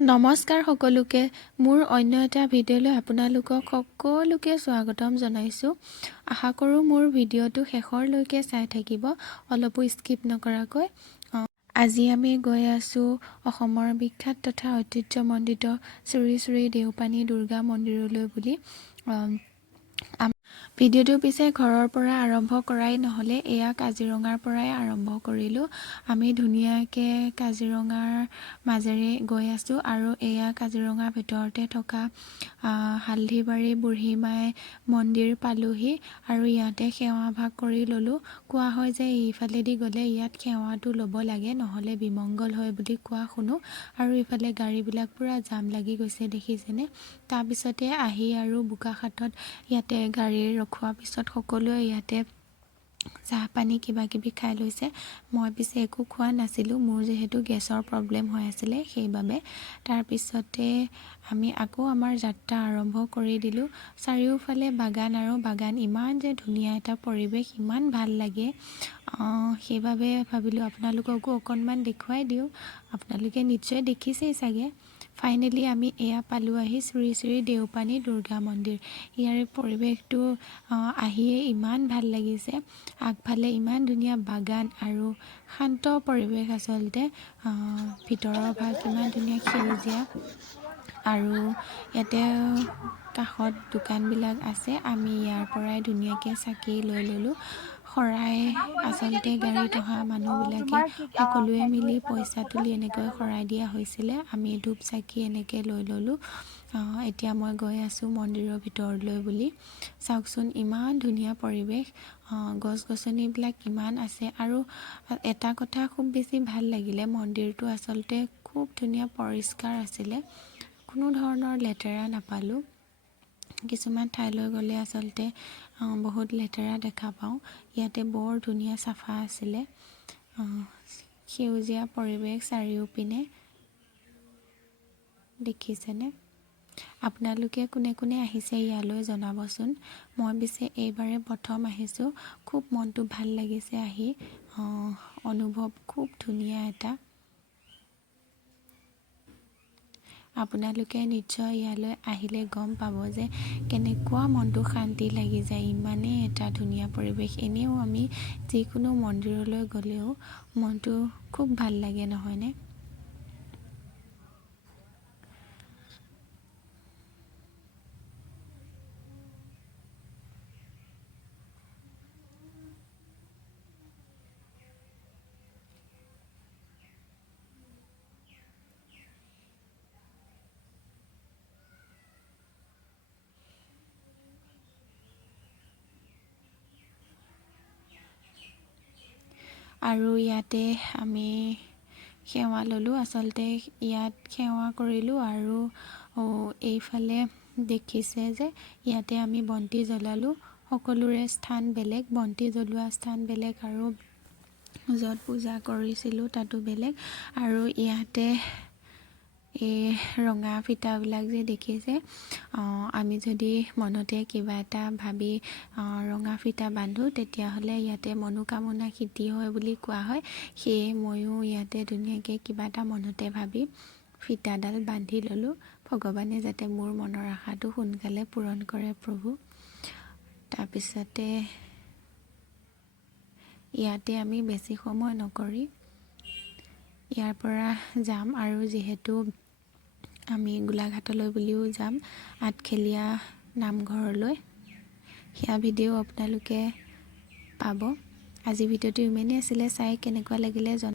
নমস্কাৰ সকলোকে মোৰ অন্য এটা ভিডিঅ'লৈ আপোনালোকক সকলোকে স্বাগতম জনাইছোঁ। আশা কৰোঁ মোৰ ভিডিঅ'টো শেষৰলৈকে চাই থাকিব, অলপো স্কিপ নকৰাকৈ। আজি আমি গৈ আছোঁ অসমৰ বিখ্যাত তথা ঐতিহ্যমণ্ডিত শ্ৰী শ্ৰী দেওপানী দুৰ্গা মন্দিৰলৈ বুলি। ভিডিঅ'টো পিছে ঘৰৰ পৰা আৰম্ভ কৰাই নহ'লে এয়া কাজিৰঙাৰ পৰাই আৰম্ভ কৰিলোঁ। আমি ধুনীয়াকৈ কাজিৰঙাৰ মাজেৰে গৈ আছোঁ আৰু এয়া কাজিৰঙাৰ ভিতৰতে থকা হালধিবাৰী বুঢ়ীমাই মন্দিৰ পালোহি আৰু ইয়াতে সেৱা ভাগ কৰি ল'লোঁ। কোৱা হয় যে এইফালেদি গ'লে ইয়াত সেৱাটো ল'ব লাগে, নহ'লে বিমংগল হয় বুলি কোৱা শুনো। আৰু ইফালে গাড়ীবিলাক পূৰা জাম লাগি গৈছে দেখিছেনে। তাৰপিছতে আহি আৰু বোকাখাটত ইয়াতে গাড়ী ৰখোৱাৰ পিছত সকলোৱে ইয়াতে চাহ পানী কিবা কিবি খাই লৈছে। মই পিছে একো খোৱা নাছিলোঁ, মোৰ যিহেতু গেছৰ প্ৰব্লেম হৈ আছিলে সেইবাবে। তাৰপিছতে আমি আকৌ আমাৰ যাত্ৰা আৰম্ভ কৰি দিলোঁ। চাৰিওফালে বাগান আৰু বাগান, ইমান যে ধুনীয়া এটা পৰিৱেশ, ইমান ভাল লাগে। সেইবাবে ভাবিলোঁ আপোনালোককো অকণমান দেখুৱাই দিওঁ। আপোনালোকে নিশ্চয় দেখিছেই চাগে। ফাইনেলি আমি এয়া পালোঁ আহি শ্ৰী শ্ৰী দেওপানী দুৰ্গা মন্দিৰ। ইয়াৰ পৰিৱেশটো আহিয়ে ইমান ভাল লাগিছে। আগফালে ইমান ধুনীয়া বাগান আৰু শান্ত পৰিৱেশ আচলতে। ভিতৰৰ ভাগ ইমান ধুনীয়া সেউজীয়া আৰু ইয়াতে কাষত দোকানবিলাক আছে। আমি ইয়াৰ পৰাই ধুনীয়াকৈ চাকি লৈ ল'লোঁ। শৰাই আচলতে গাড়ীত অহা মানুহবিলাকে সকলোৱে মিলি পইচা তুলি এনেকৈ শৰাই দিয়া হৈছিলে। আমি ধূপ চাকি এনেকৈ লৈ ল'লোঁ। এতিয়া মই গৈ আছোঁ মন্দিৰৰ ভিতৰলৈ বুলি। চাওকচোন ইমান ধুনীয়া পৰিৱেশ, গছ গছনিবিলাক কিমান আছে। আৰু এটা কথা খুব বেছি ভাল লাগিলে, মন্দিৰটো আচলতে খুব ধুনীয়া পৰিষ্কাৰ আছিলে, কোনো ধৰণৰ লেতেৰা নাপালোঁ। কিছুমান ঠাইলৈ গ'লে আচলতে বহুত লেতেৰা দেখা পাওঁ, ইয়াতে বৰ ধুনীয়া চাফা আছিলে। সেউজীয়া পৰিৱেশ চাৰিওপিনে দেখিছেনে। আপোনালোকে কোনে কোনে আহিছে ইয়ালৈ জনাবচোন। মই পিছে এইবাৰে প্ৰথম আহিছোঁ, খুব মনটো ভাল লাগিছে আহি। অনুভৱ খুব ধুনীয়া এটা। আপোনালোকে নিশ্চয় ইয়ালৈ আহিলে গম পাব যে কেনেকুৱা মনটো শান্তি লাগি যায়, ইমানেই এটা ধুনীয়া পৰিৱেশ। এনেও আমি যিকোনো মন্দিৰলৈ গ'লেও মনটো খুব ভাল লাগে, নহয়নে? আৰু ইয়াতে আমি সেৱা ল'লোঁ। আচলতে ইয়াত সেৱা কৰিলোঁ আৰু এইফালে দেখিছে যে ইয়াতে আমি বন্তি জ্বলালোঁ। সকলোৰে স্থান বেলেগ, বন্তি জ্বলোৱা স্থান বেলেগ আৰু য'ত পূজা কৰিছিলোঁ তাতো বেলেগ। আৰু ইয়াতে এই ৰঙা ফিটাবিলাক যে দেখিছে, আমি যদি মনতে কিবা এটা ভাবি ৰঙা ফিটা বান্ধোঁ তেতিয়াহ'লে ইয়াতে মনোকামনা সিদ্ধি হয় বুলি কোৱা হয়। সেয়ে ময়ো ইয়াতে ধুনীয়াকৈ কিবা এটা মনতে ভাবি ফিটাডাল বান্ধি ল'লোঁ। ভগৱানে যাতে মোৰ মনৰ আশাটো সোনকালে পূৰণ কৰে প্ৰভু। তাৰপিছতে ইয়াতে আমি বেছি সময় নকৰি ইয়াৰ পৰা যাম, আৰু যিহেতু আমি গোলাঘাটলৈ বুলিও যাম, আঠখেলীয়া নামঘৰলৈ। সেয়া ভিডিঅ' আপোনালোকে পাব। আজি ভিডিঅ'টো ইমানেই আছিলে, চাই কেনেকুৱা লাগিলে